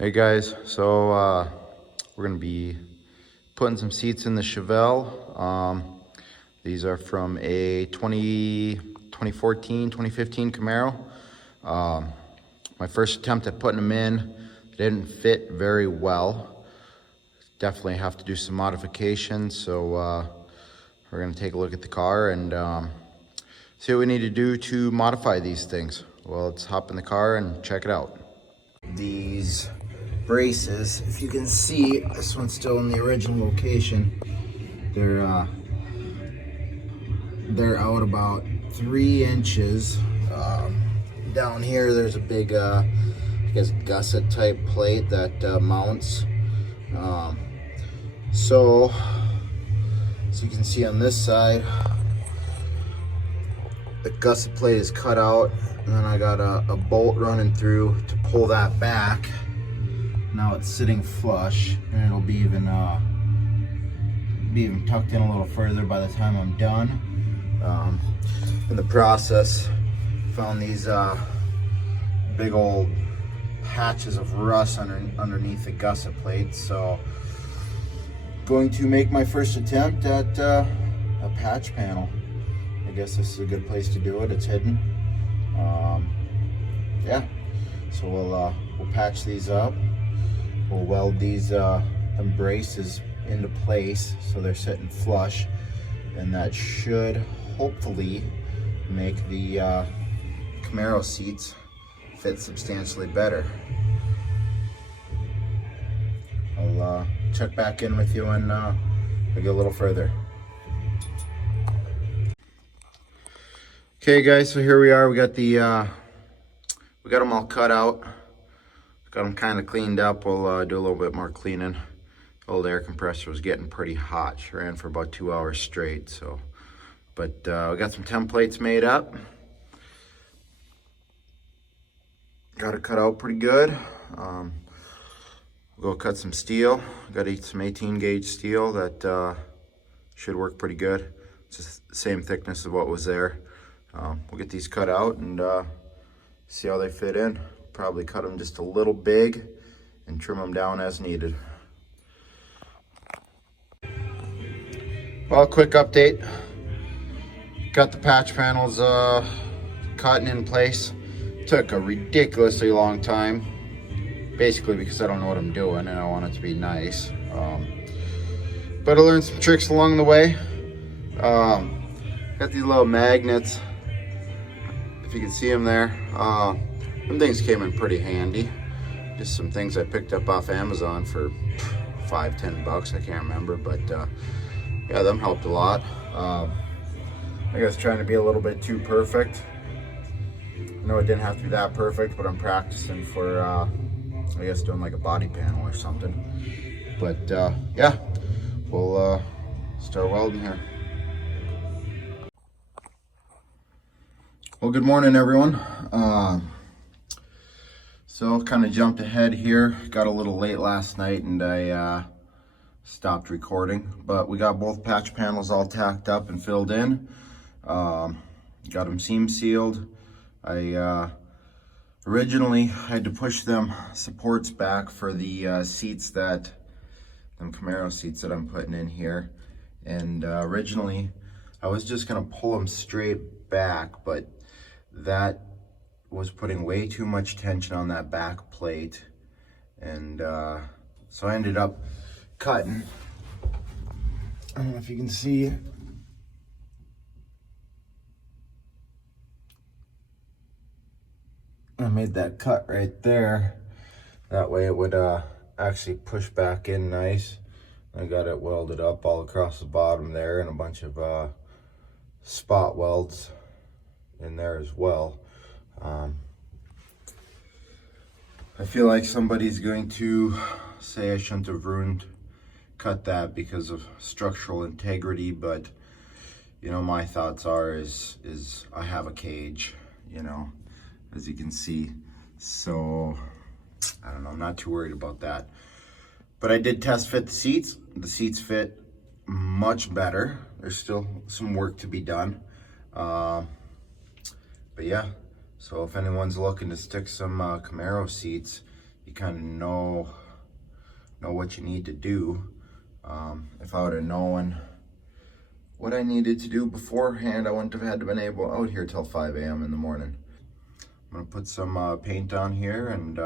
Hey guys, so we're gonna be putting some seats in the Chevelle. These are from a 2014, 2015 Camaro. My first attempt at putting them in didn't fit very well. Definitely have to do some modifications, so we're gonna take a look at the car and see what we need to do to modify these things. Well, let's hop in the car and check it out. These braces, if you can see, this one's still in the original location. They're out about 3 inches. Down here there's a big I guess gusset type plate that mounts. So you can see on this side the gusset plate is cut out, and then I got a bolt running through to pull that back. Now it's sitting flush, and it'll be even tucked in a little further by the time I'm done. In the process, found these big old patches of rust underneath the gusset plate. So, going to make my first attempt at a patch panel. I guess this is a good place to do it. It's hidden. Yeah. So we'll patch these up. We'll weld these braces into place so they're sitting flush, and that should hopefully make the Camaro seats fit substantially better. I'll check back in with you when we get a little further. Okay guys, so here we are. We got them all cut out. Got them kind of cleaned up. We'll do a little bit more cleaning. The old air compressor was getting pretty hot. She ran for about 2 hours straight. So, but we got some templates made up. Got it cut out pretty good. We'll go cut some steel. Got some 18 gauge steel that should work pretty good. It's just the same thickness of what was there. We'll get these cut out and see how they fit in. Probably cut them just a little big and trim them down as needed. Well, quick update. Got the patch panels cut and in place. Took a ridiculously long time, basically because I don't know what I'm doing and I want it to be nice. But I learned some tricks along the way. Got these little magnets, if you can see them there. Them things came in pretty handy. Just some things I picked up off Amazon for $5-10 bucks, I can't remember, but yeah, them helped a lot. I guess trying to be a little bit too perfect. I know it didn't have to be that perfect, but I'm practicing for I guess doing like a body panel or something. But yeah, we'll start welding here. Well, good morning everyone. So kind of jumped ahead here. Got a little late last night and I stopped recording, but we got both patch panels all tacked up and filled in. Got them seam sealed. I originally had to push them supports back for the seats them Camaro seats that I'm putting in here. And originally I was just gonna pull them straight back, but that was putting way too much tension on that back plate, and so I ended up cutting. I don't know if you can see. I made that cut right there. That way it would actually push back in nice. I got it welded up all across the bottom there, and a bunch of spot welds in there as well. I feel like somebody's going to say I shouldn't have cut that because of structural integrity, but you know, my thoughts are is I have a cage, you know, as you can see. So I don't know, I'm not too worried about that. But I did test fit the seats. The seats fit much better. There's still some work to be done. But yeah, so if anyone's looking to stick some Camaro seats, you kind of know what you need to do. If I would have known what I needed to do beforehand, I wouldn't have had to been able out here till 5 a.m. in the morning. I'm gonna put some paint on here and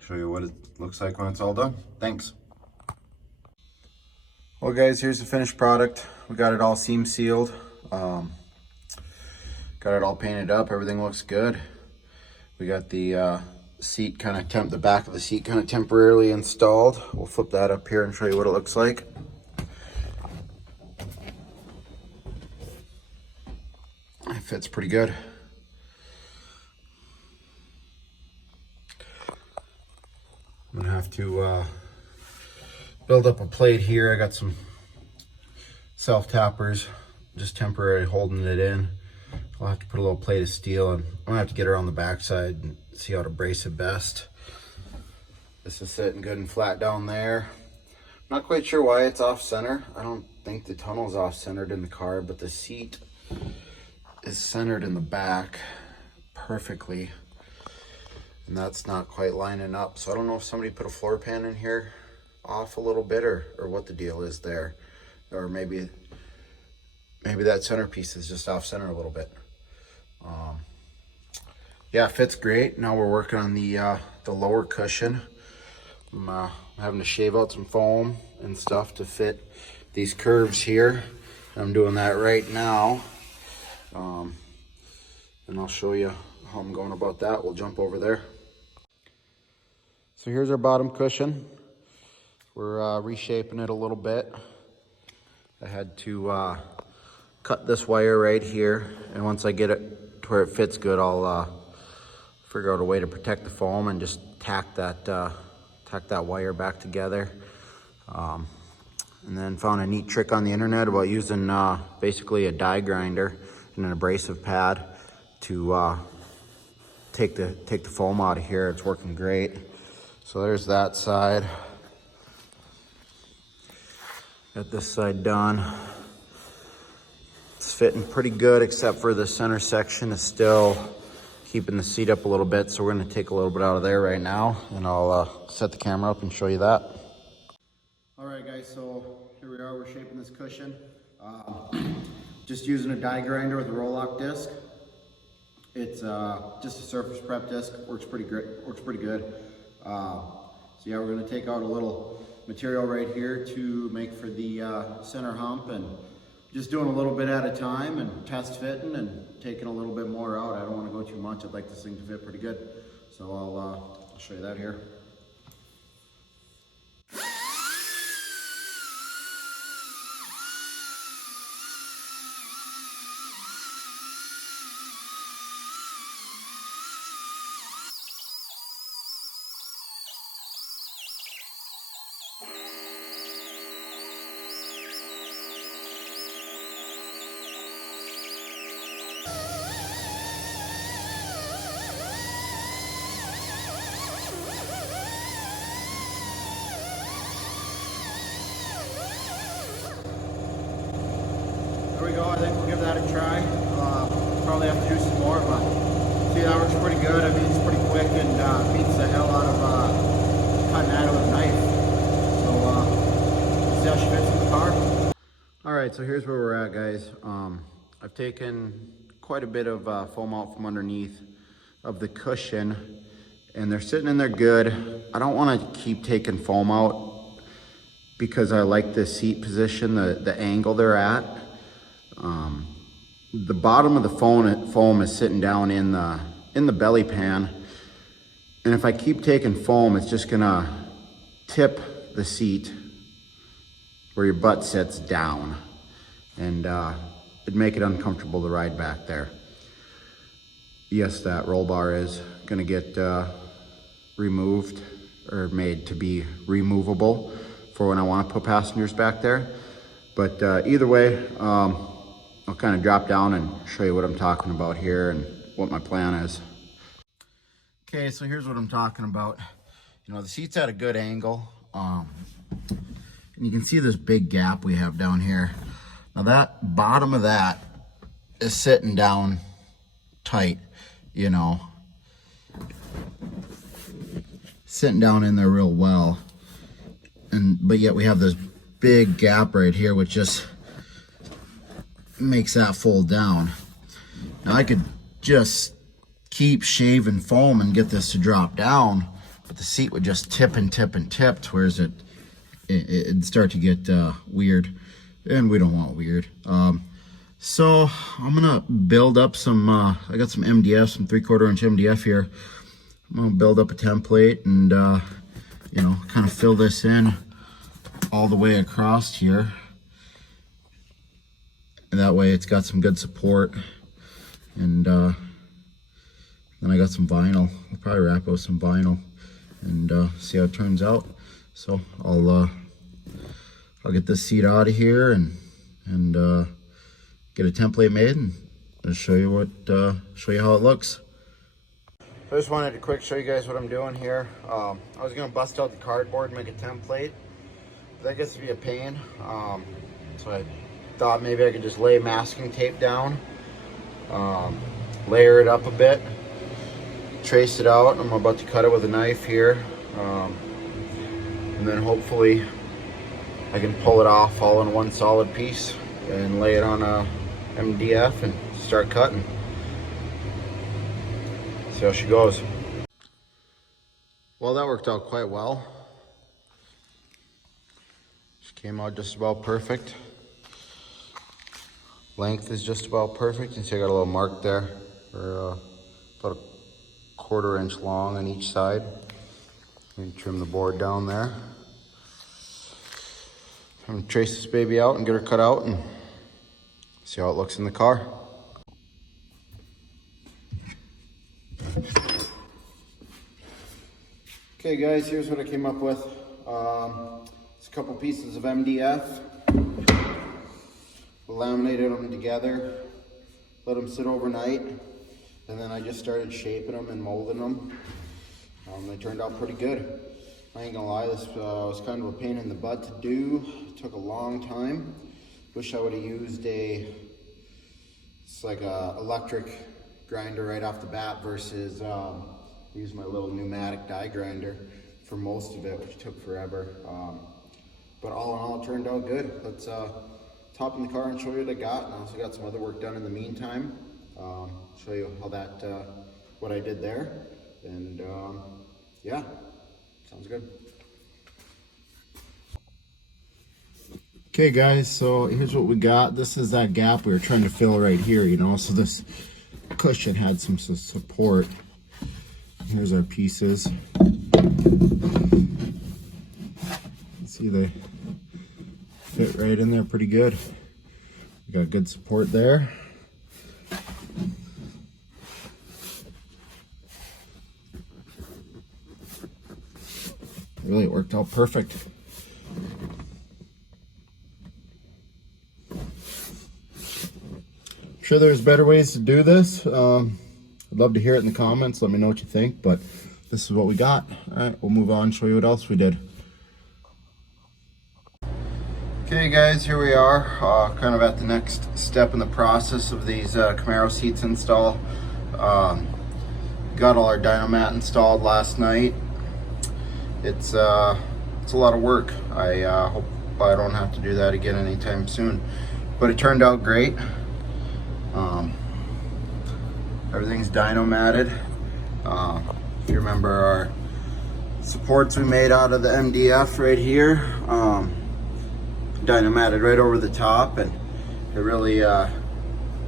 show you what it looks like when it's all done. Thanks. Well guys, here's the finished product. We got it all seam sealed. Got it all painted up, everything looks good. We got the seat kind of the back of the seat kind of temporarily installed. We'll flip that up here and show you what it looks like. It fits pretty good. I'm gonna have to build up a plate here. I got some self tappers, just temporarily holding it in. I'll have to put a little plate of steel, and I'm gonna have to get her on the backside and see how to brace it best. This is sitting good and flat down there. Not quite sure why it's off center. I don't think the tunnel's off centered in the car, but the seat is centered in the back perfectly. And that's not quite lining up. So I don't know if somebody put a floor pan in here off a little bit or what the deal is there. Or maybe that centerpiece is just off center a little bit. Yeah, it fits great. Now we're working on the lower cushion. I'm having to shave out some foam and stuff to fit these curves here. I'm doing that right now. And I'll show you how I'm going about that. We'll jump over there. So here's our bottom cushion. We're reshaping it a little bit. I had to cut this wire right here, and once I get it to where it fits good, I'll figure out a way to protect the foam and just tack that wire back together. And then found a neat trick on the internet about using basically a die grinder and an abrasive pad to take the foam out of here. It's working great. So there's that side. Got this side done. It's fitting pretty good, except for the center section is still keeping the seat up a little bit. So we're gonna take a little bit out of there right now, and I'll set the camera up and show you that. All right guys, so here we are, we're shaping this cushion. Just using a die grinder with a roll-lock disc. It's just a surface prep disc, works pretty good. So yeah, we're gonna take out a little material right here to make for the center hump, and just doing a little bit at a time and test fitting and taking a little bit more out. I don't want to go too much. I'd like this thing to fit pretty good. So I'll show you that here. There we go, I think we'll give that a try. Probably have to do some more, but see, that works pretty good. I mean, it's pretty quick and beats the hell out of cutting that with a knife. So, see how she fits in the car. All right, so here's where we're at, guys. I've taken quite a bit of foam out from underneath of the cushion, and they're sitting in there good. I don't want to keep taking foam out because I like the seat position, the angle they're at. The bottom of the foam is sitting down in the belly pan, and if I keep taking foam, it's just gonna tip the seat where your butt sits down, and it'd make it uncomfortable to ride back there. Yes, that roll bar is gonna get removed or made to be removable for when I want to put passengers back there. But either way, I'll kind of drop down and show you what I'm talking about here and what my plan is. Okay, so here's what I'm talking about. You know, the seat's at a good angle. And you can see this big gap we have down here. Now that bottom of that is sitting down tight, you know. sitting down in there real well. But yet we have this big gap right here, which just makes that fold down. Now I could just keep shaving foam and get this to drop down, but the seat would just tip and tip and tip, whereas it'd start to get weird, and we don't want weird. So I'm gonna build up some, I got some MDF, some 3/4 inch MDF here. I'm gonna build up a template and you know, kind of fill this in all the way across here. And that way it's got some good support. And then I got some vinyl. I'll probably wrap it with some vinyl and see how it turns out. So I'll get this seat out of here and get a template made, and I'll show you how it looks. I just wanted to quick show you guys what I'm doing here. I was gonna bust out the cardboard and make a template, but that gets to be a pain. So I thought maybe I could just lay masking tape down, layer it up a bit, trace it out. I'm about to cut it with a knife here, and then hopefully I can pull it off all in one solid piece and lay it on a MDF and start cutting. See how she goes. Well, that worked out quite well. She came out just about perfect. Length is just about perfect. You can see I got a little mark there, for about a 1/4 inch long on each side. You can trim the board down there. I'm gonna trace this baby out and get her cut out and see how it looks in the car. Okay guys, here's what I came up with. It's a couple pieces of MDF. We laminated them together, let them sit overnight, and then I just started shaping them and molding them. They turned out pretty good. I ain't gonna lie, this was kind of a pain in the butt to do. It took a long time. Wish I would have used it's like a electric grinder right off the bat versus use my little pneumatic die grinder for most of it, which took forever. But all in all, it turned out good. Let's hop in the car and show you what I got. And I also got some other work done in the meantime. Show you how what I did there. And yeah, sounds good. Okay guys, so here's what we got. This is that gap we were trying to fill right here, you know, so this cushion had some support. Here's our pieces. See, they fit right in there pretty good. We got good support there. Really, it worked out perfect. I'm sure there's better ways to do this. I'd love to hear it in the comments. Let me know what you think, but this is what we got. All right, we'll move on, show you what else we did. Okay guys, here we are, kind of at the next step in the process of these Camaro seats install. Got all our Dynomat installed last night. It's a lot of work. I hope I don't have to do that again anytime soon, but it turned out great. Everything's dynomatted. If you remember our supports we made out of the MDF right here, dynomatted right over the top, and it really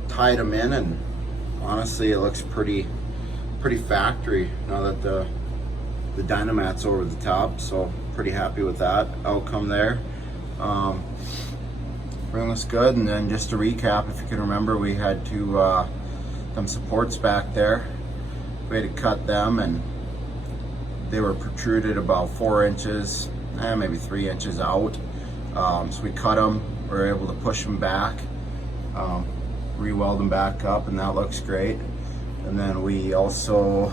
tied them in, and honestly it looks pretty factory now that the dynomat's over the top, so pretty happy with that outcome there. Everything looks good. And then just to recap, if you can remember, we had them supports back there. We had to cut them, and they were protruded about 4 inches, maybe 3 inches out. So we cut them, we were able to push them back, re-weld them back up, and that looks great. And then we also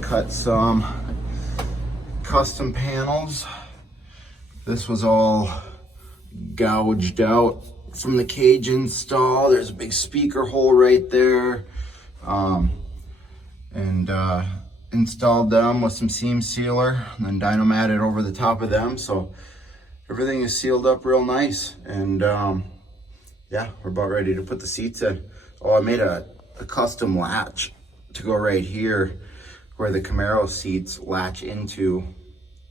cut some custom panels. This was all gouged out from the cage install. There's a big speaker hole right there. And installed them with some seam sealer and then dynamatted over the top of them. So everything is sealed up real nice. And yeah, we're about ready to put the seats in. Oh, I made a custom latch to go right here where the Camaro seats latch into,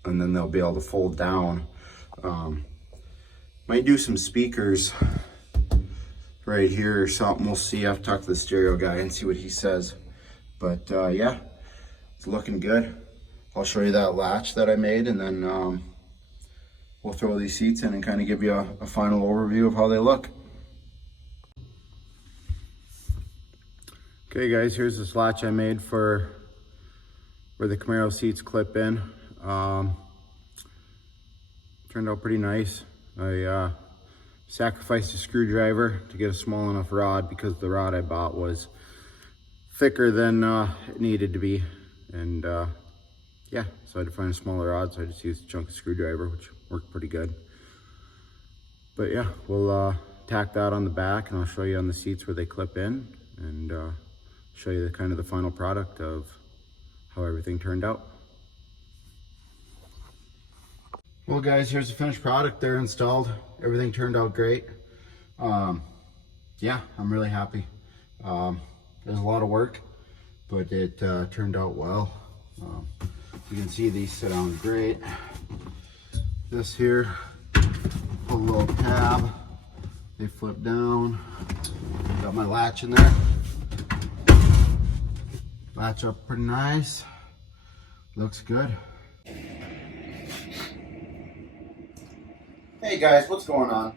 and then they'll be able to fold down. Might do some speakers right here or something. We'll see. I have to talk to the stereo guy and see what he says. But yeah, it's looking good. I'll show you that latch that I made, and then we'll throw these seats in and kind of give you a final overview of how they look. Okay guys, here's this latch I made for where the Camaro seats clip in. Turned out pretty nice. I sacrificed a screwdriver to get a small enough rod because the rod I bought was thicker than it needed to be. And yeah, so I had to find a smaller rod, so I just used a chunk of screwdriver, which worked pretty good. But yeah, we'll tack that on the back, and I'll show you on the seats where they clip in, and show you the kind of the final product of how everything turned out. Well guys, here's the finished product. They're installed. Everything turned out great. Yeah, I'm really happy. There's a lot of work, but it turned out well. You can see these sit down great. This here, a little tab. They flip down. Got my latch in there. Latch up pretty nice. Looks good. Hey guys, what's going on?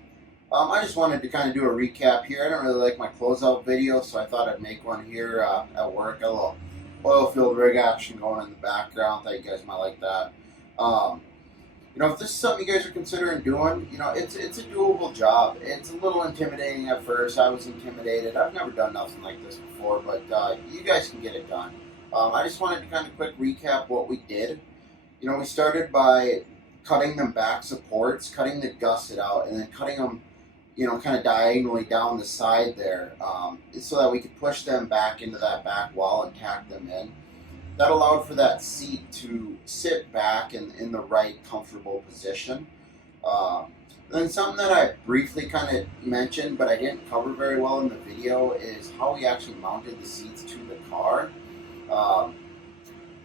I just wanted to kind of do a recap here. I don't really like my closeout video, so I thought I'd make one here at work. A little oil field rig action going in the background. Thought you guys might like that. You know, if this is something you guys are considering doing, you know, it's a doable job. It's a little intimidating at first. I was intimidated. I've never done nothing like this before, but you guys can get it done. I just wanted to kind of quick recap what we did. You know, we started by cutting them back supports, cutting the gusset out, and then cutting them, you know, kind of diagonally down the side there, so that we could push them back into that back wall and tack them in. That allowed for that seat to sit back in the right comfortable position. Then something that I briefly kind of mentioned, but I didn't cover very well in the video, is how we actually mounted the seats to the car.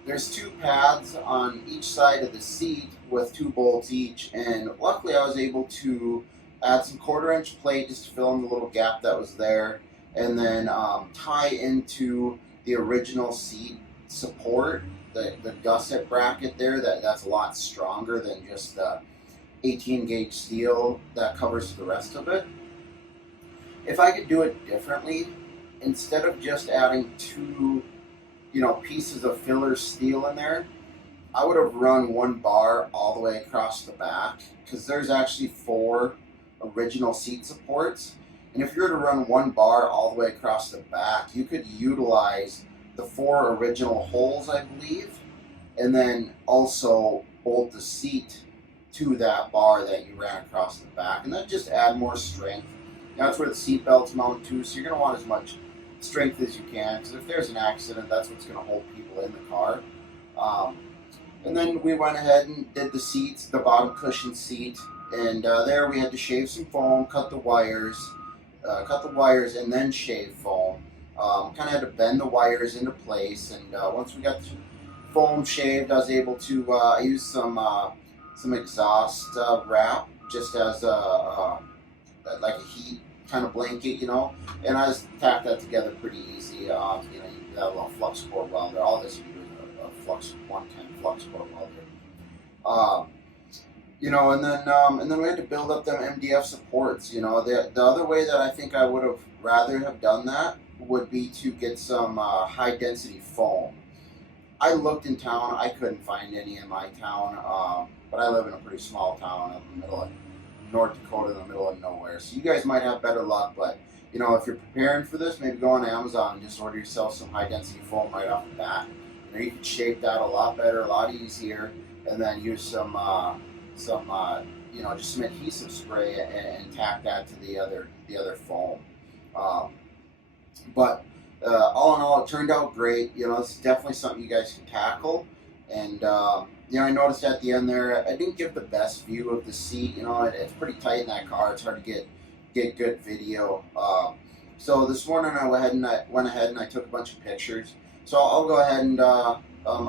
There's two pads on each side of the seat with 2 bolts each, and luckily I was able to add some 1/4-inch plate just to fill in the little gap that was there, and then tie into the original seat support, the gusset bracket there. That's a lot stronger than just the 18 gauge steel that covers the rest of it. If I could do it differently, instead of just adding 2 pieces of filler steel in there, I would have run 1 bar all the way across the back, because there's actually 4 original seat supports. And if you were to run 1 bar all the way across the back, you could utilize the 4 original holes, I believe, and then also bolt the seat to that bar that you ran across the back, and that just add more strength. Now that's where the seat belts mount to, so you're going to want as much strength as you can, because if there's an accident, that's what's going to hold people in the car. And then we went ahead and did the seats, the bottom cushion seat, and there we had to shave some foam, cut the wires, and then shave foam. Kind of had to bend the wires into place, and once we got the foam shaved, I was able to use some exhaust wrap just as like a heat kind of blanket, and I just tacked that together pretty easy. You got a little flux core welder. All this you do is a flux 110 flux core welder. And then we had to build up them MDF supports. The other way that I think I would have rather have done that would be to get some high density foam. I looked in town, I couldn't find any in my town, but I live in a pretty small town in the middle of North Dakota, in the middle of nowhere. So you guys might have better luck, but if you're preparing for this, maybe go on Amazon and just order yourself some high density foam right off the bat. You can shape that a lot better, a lot easier, and then use some just some adhesive spray and tack that to the other foam. But all in all, it turned out great. You know, this is definitely something you guys can tackle. And you know, I noticed at the end there, I didn't give the best view of the seat. You know, it's pretty tight in that car. It's hard to get good video. So this morning I went ahead and I took a bunch of pictures. So I'll go ahead and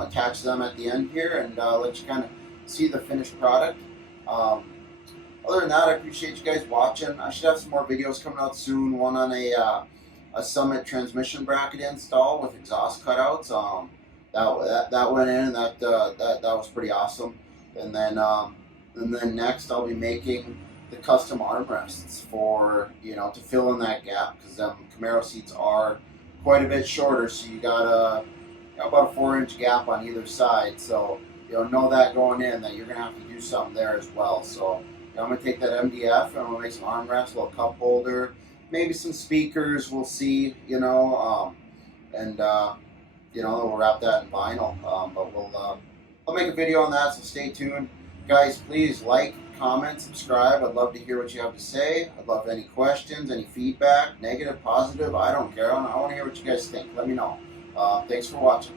attach them at the end here and let you kind of see the finished product. Other than that, I appreciate you guys watching. I should have some more videos coming out soon. One on a Summit transmission bracket install with exhaust cutouts. That went in, and that was pretty awesome. And then next I'll be making the custom armrests for, you know, to fill in that gap, because Camaro seats are quite a bit shorter, so you got about a 4-inch gap on either side. So know that going in, that you're gonna have to do something there as well. So I'm gonna take that MDF and I'm gonna make some armrests, a little cup holder, maybe some speakers. We'll see, and we'll wrap that in vinyl. But I'll make a video on that, so stay tuned, guys. Please like, comment, subscribe. I'd love to hear what you have to say. I'd love any questions, any feedback, negative, positive. I don't care. I want to hear what you guys think. Let me know. Thanks for watching.